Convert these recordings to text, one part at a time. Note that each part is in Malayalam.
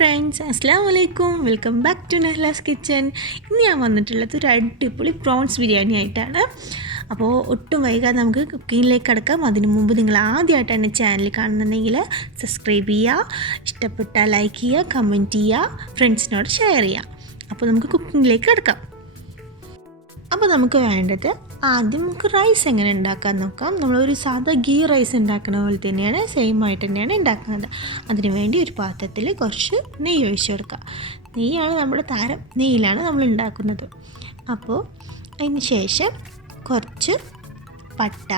ഫ്രണ്ട്സ്, അസ്സലാമു അലൈക്കും. Welcome back to Nahla's kitchen. ഇന്ന് ഞാൻ വന്നിട്ടുള്ളത് ഒരു അടിപൊളി പ്രോൺസ് ബിരിയാണി ആയിട്ടാണ്. അപ്പോൾ ഒട്ടും വൈകാതെ നമുക്ക് കുക്കിങ്ങിലേക്ക് കിടക്കാം. അതിനു മുമ്പ് നിങ്ങൾ ആദ്യമായിട്ട് എൻ്റെ ചാനൽ കാണുന്നുണ്ടെങ്കിൽ സബ്സ്ക്രൈബ് ചെയ്യുക, ഇഷ്ടപ്പെട്ടാൽ ലൈക്ക് ചെയ്യുക, കമൻറ്റ് ചെയ്യുക, ഫ്രണ്ട്സിനോട് ഷെയർ ചെയ്യുക. അപ്പോൾ നമുക്ക് കുക്കിങ്ങിലേക്ക് കിടക്കാം. അപ്പോൾ നമുക്ക് വേണ്ടത് ആദ്യം നമുക്ക് റൈസ് എങ്ങനെ ഉണ്ടാക്കാൻ നോക്കാം. നമ്മളൊരു സാധാ ഗീ റൈസ് ഉണ്ടാക്കുന്ന പോലെ തന്നെയാണ്, സെയിം ആയിട്ട് തന്നെയാണ് ഉണ്ടാക്കുന്നത്. അതിന് വേണ്ടി ഒരു പാത്രത്തിൽ കുറച്ച് നെയ്യ് ഒഴിച്ച് കൊടുക്കുക. നെയ്യാണ് നമ്മുടെ താരം, നെയ്യിലാണ് നമ്മൾ ഉണ്ടാക്കുന്നത്. അപ്പോൾ അതിന് ശേഷം കുറച്ച് പട്ട,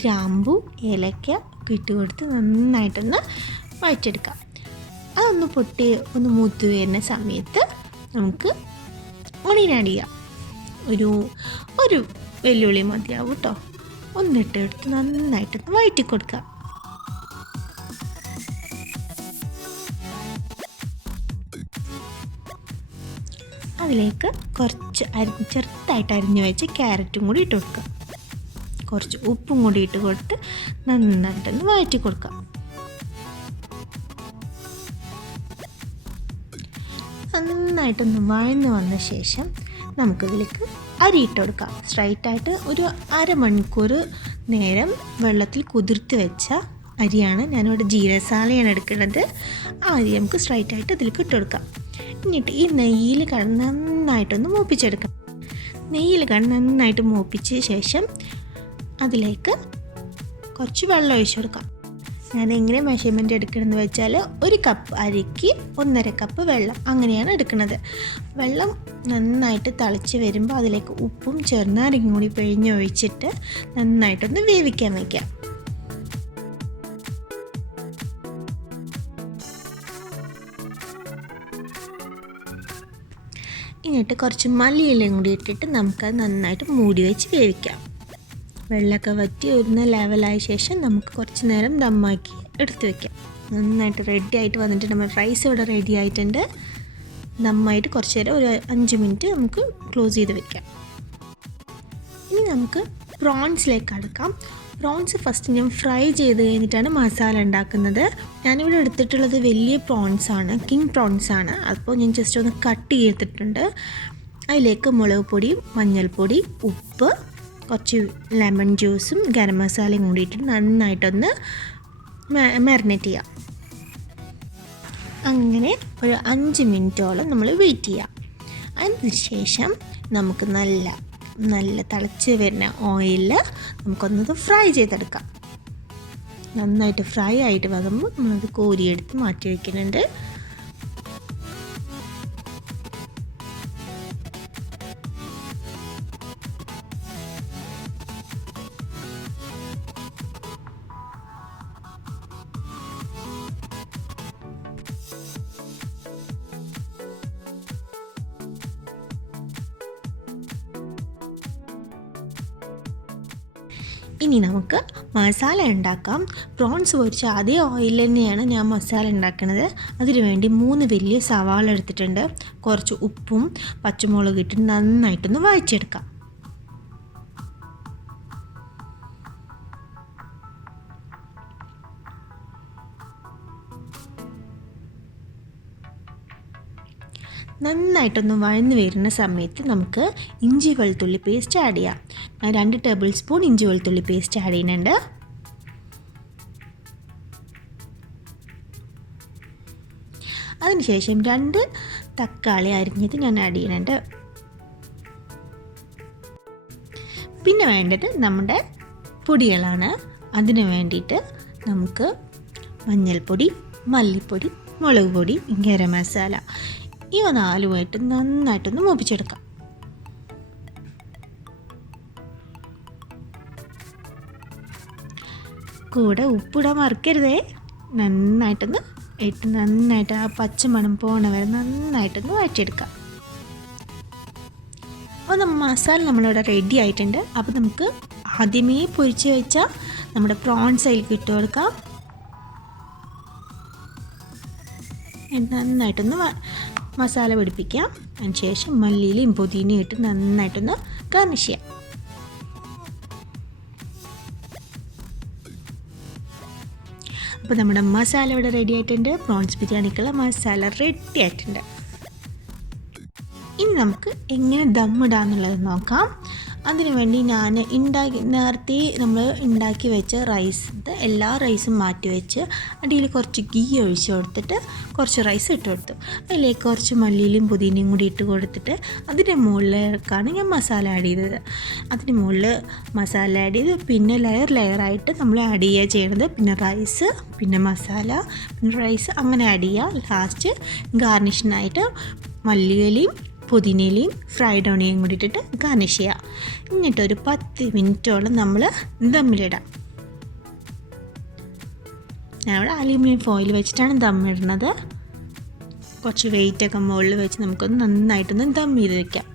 ഗ്രാമ്പു, ഏലക്ക ഒക്കെ ഇട്ട് കൊടുത്ത് നന്നായിട്ടൊന്ന് വഴറ്റെടുക്കാം. അതൊന്ന് പൊട്ടി ഒന്ന് മൂത്ത് വരുന്ന സമയത്ത് നമുക്ക് ഓണിയൻ ആഡ് ചെയ്യാം. ഒരു വെല്ലുവിളി മതിയാവും കേട്ടോ. ഒന്നിട്ടെടുത്ത് നന്നായിട്ടൊന്ന് വഴറ്റി കൊടുക്കുക. അതിലേക്ക് കുറച്ച് ചെറുതായിട്ട് അരിഞ്ഞു വെച്ച് ക്യാരറ്റും കൂടി ഇട്ട് കൊടുക്കുക. കുറച്ച് ഉപ്പും കൂടി ഇട്ട് കൊടുത്ത് നന്നായിട്ടൊന്ന് വഴറ്റി കൊടുക്കുക. നന്നായിട്ടൊന്ന് വഴന്ന് വന്ന ശേഷം നമുക്കിതിലേക്ക് അരി ഇട്ട് കൊടുക്കാം. സ്ട്രൈറ്റായിട്ട് ഒരു അരമണിക്കൂർ നേരം വെള്ളത്തിൽ കുതിർത്ത് വെച്ച അരിയാണ്. ഞാനിവിടെ ജീരകസാലയാണ് എടുക്കുന്നത്. ആ അരി നമുക്ക് സ്ട്രൈറ്റായിട്ട് ഇതിലേക്ക് ഇട്ട് കൊടുക്കാം. എന്നിട്ട് ഈ നെയ്യിൽ നന്നായിട്ടൊന്ന് മൂപ്പിച്ചെടുക്കാം. നെയ്യിൽ നന്നായിട്ട് മൂപ്പിച്ച ശേഷം അതിലേക്ക് കുറച്ച് വെള്ളം ഒഴിച്ചു കൊടുക്കാം. ഞാൻ എങ്ങനെ മെഷർമെൻറ്റ് എടുക്കണമെന്ന് വെച്ചാൽ ഒരു കപ്പ് അരിക്ക് 1.5 കപ്പ് വെള്ളം, അങ്ങനെയാണ് എടുക്കുന്നത്. വെള്ളം നന്നായിട്ട് തിളച്ച് വരുമ്പോൾ അതിലേക്ക് ഉപ്പും ചെറുനാരങ്ങയും കൂടി പിഴിഞ്ഞൊഴിച്ചിട്ട് നന്നായിട്ടൊന്ന് വേവിക്കാൻ വയ്ക്കാം. എന്നിട്ട് കുറച്ച് മല്ലിയിലയും കൂടി ഇട്ടിട്ട് നമുക്കത് നന്നായിട്ട് മൂടി വെച്ച് വേവിക്കാം. വെള്ളമൊക്കെ വറ്റി ഒന്ന് ലെവലായ ശേഷം നമുക്ക് കുറച്ച് നേരം ദമ്മാക്കി എടുത്ത് വയ്ക്കാം. നന്നായിട്ട് റെഡി ആയിട്ട് വന്നിട്ട് നമ്മൾ റൈസ് ഇവിടെ റെഡി ആയിട്ടുണ്ട്. ദമ്മായിട്ട് കുറച്ച് നേരം ഒരു 5 മിനിറ്റ് നമുക്ക് ക്ലോസ് ചെയ്ത് വെക്കാം. ഇനി നമുക്ക് പ്രോൺസിലേക്ക് അടുക്കാം. പ്രോൺസ് ഫസ്റ്റ് ഞാൻ ഫ്രൈ ചെയ്ത് കഴിഞ്ഞിട്ടാണ് മസാല ഉണ്ടാക്കുന്നത്. ഞാനിവിടെ എടുത്തിട്ടുള്ളത് വലിയ പ്രോൺസാണ്, കിങ് പ്രോൺസാണ്. അപ്പോൾ ഞാൻ ജസ്റ്റ് ഒന്ന് കട്ട് ചെയ്തിട്ടുണ്ട്. അതിലേക്ക് മുളക് പൊടി, മഞ്ഞൾപ്പൊടി, ഉപ്പ്, കുറച്ച് ലെമൺ ജ്യൂസും ഗരം മസാലയും കൂടിയിട്ട് നന്നായിട്ടൊന്ന് മാരിനേറ്റ് ചെയ്യാം. അങ്ങനെ ഒരു 5 മിനിറ്റോളം നമ്മൾ വെയിറ്റ് ചെയ്യാം. അതിന് ശേഷം നമുക്ക് നല്ല തിളച്ച് വരുന്ന ഓയിലിൽ നമുക്കൊന്നത് ഫ്രൈ ചെയ്തെടുക്കാം. നന്നായിട്ട് ഫ്രൈ ആയിട്ട് വരുമ്പോൾ നമ്മളത് കോരിയെടുത്ത് മാറ്റി വയ്ക്കുന്നുണ്ട്. ഇനി നമുക്ക് മസാല ഉണ്ടാക്കാം. പ്രോൺസ് പൊരിച്ച അതേ ഓയിൽ തന്നെയാണ് ഞാൻ മസാല ഉണ്ടാക്കുന്നത്. അതിനു വേണ്ടി 3 വലിയ സവാള എടുത്തിട്ടുണ്ട്. കുറച്ച് ഉപ്പും പച്ചമുളക് ഇട്ട് നന്നായിട്ടൊന്ന് വഴച്ചെടുക്കാം. നന്നായിട്ടൊന്ന് വഴന്ന് വരുന്ന സമയത്ത് നമുക്ക് ഇഞ്ചി വെളുത്തുള്ളി പേസ്റ്റ് ആഡ് ചെയ്യാം. ഞാൻ 2 ടേബിൾ സ്പൂൺ ഇഞ്ചി വെളുത്തുള്ളി പേസ്റ്റ് ആഡ് ചെയ്യുന്നുണ്ട്. അതിനുശേഷം 2 തക്കാളി അരിഞ്ഞത് ഞാൻ ആഡ് ചെയ്യുന്നുണ്ട്. പിന്നെ വേണ്ടത് നമ്മുടെ പൊടികളാണ്. അതിന് വേണ്ടിയിട്ട് നമുക്ക് മഞ്ഞൾപ്പൊടി, മല്ലിപ്പൊടി, മുളക് പൊടി, ഗരം മസാല, ഇവ 4 നന്നായിട്ടൊന്ന് മൂപ്പിച്ചെടുക്കാം. കൂടെ ഉപ്പിടാൻ മറക്കരുതേ. നന്നായിട്ട് ആ പച്ചമണം പോണ വരെ നന്നായിട്ടൊന്ന് വഴറ്റിയെടുക്കാം. അപ്പോൾ മസാല നമ്മളിവിടെ റെഡി ആയിട്ടുണ്ട്. അപ്പോൾ നമുക്ക് ആദ്യമേ പൊരിച്ച് വെച്ച നമ്മുടെ പ്രോൺസ് അതിലേക്ക് ഇട്ട് കൊടുക്കാം. നന്നായിട്ടൊന്ന് മസാല പിടിപ്പിക്കാം. അതിന് ശേഷം മല്ലിയിലയും പുതിനയും ഇട്ട് നന്നായിട്ടൊന്ന് ഗാർണിഷ് ചെയ്യാം. അപ്പോൾ നമ്മുടെ മസാല ഇവിടെ റെഡി ആയിട്ടുണ്ട്. പ്രോൺസ് ബിരിയാണിക്കുള്ള മസാല റെഡി ആയിട്ടുണ്ട്. ഇനി നമുക്ക് എങ്ങനെ ദമ്മിടാന്നുള്ളത് നോക്കാം. അതിനുവേണ്ടി ഞാൻ നേരത്തെ നമ്മൾ ഉണ്ടാക്കി വെച്ച എല്ലാ റൈസും മാറ്റി വെച്ച് അടിയിൽ കുറച്ച് ഗീ ഒഴിച്ച് കൊടുത്തിട്ട് കുറച്ച് റൈസ് ഇട്ട് കൊടുത്തു. അതിലേക്ക് കുറച്ച് മല്ലിയിലും പുതിനയും കൂടി ഇട്ട് കൊടുത്തിട്ട് അതിൻ്റെ മുകളിലേക്കാണ് ഞാൻ മസാല ആഡ് ചെയ്തത്. അതിന് മുകളിൽ മസാല ആഡ് ചെയ്ത് പിന്നെ ലെയറായിട്ട് നമ്മൾ ആഡ് ചെയ്യുക ചെയ്യണത്. പിന്നെ റൈസ്, പിന്നെ മസാല, പിന്നെ റൈസ് അങ്ങനെ ആഡ് ചെയ്യുക. ലാസ്റ്റ് ഗാർണിഷിനായിട്ട് മല്ലിയിലയും പുതിനയിലയും ഫ്രൈഡ് ഓണിയൻ കൂടി ഇട്ടിട്ട് ഗാർണിഷ് ചെയ്യുക. എന്നിട്ടൊരു 10 മിനിറ്റോളം നമ്മൾ ദമ്മിലിടാം. ഞാനിവിടെ അലൂമിനിയം ഫോയിൽ വെച്ചിട്ടാണ് ദമ്മിടുന്നത്. കുറച്ച് വെയിറ്റൊക്കെ മുകളിൽ വെച്ച് നമുക്കൊന്ന് നന്നായിട്ടൊന്ന് ദം ചെയ്ത് വയ്ക്കാം.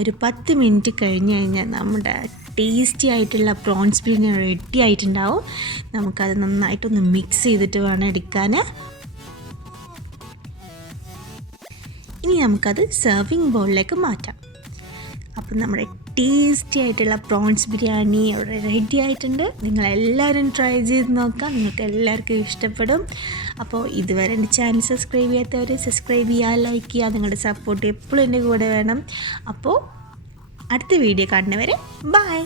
ഒരു 10 മിനിറ്റ് കഴിഞ്ഞ് കഴിഞ്ഞാൽ നമ്മുടെ ടേസ്റ്റി ആയിട്ടുള്ള പ്രോൺസ് ബിരിയാണി റെഡി ആയിട്ടുണ്ടാവും. നമുക്കത് നന്നായിട്ടൊന്ന് മിക്സ് ചെയ്തിട്ട് വേണം എടുക്കാൻ. ഇനി നമുക്കത് സെർവിങ് ബൗളിലേക്ക് മാറ്റാം. അപ്പം നമ്മുടെ ടേസ്റ്റി ആയിട്ടുള്ള പ്രോൺസ് ബിരിയാണി അവിടെ റെഡി ആയിട്ടുണ്ട്. നിങ്ങളെല്ലാവരും ട്രൈ ചെയ്ത് നോക്കാം. നിങ്ങൾക്ക് എല്ലാവർക്കും ഇഷ്ടപ്പെടും. അപ്പോൾ ഇതുവരെ എൻ്റെ ചാനൽ സബ്സ്ക്രൈബ് ചെയ്യാത്തവർ സബ്സ്ക്രൈബ് ചെയ്യുക, ലൈക്ക് ചെയ്യുക. നിങ്ങളുടെ സപ്പോർട്ട് എപ്പോഴും എൻ്റെ കൂടെ വേണം. അപ്പോൾ അടുത്ത വീഡിയോ കാണുന്നവരെ ബൈ.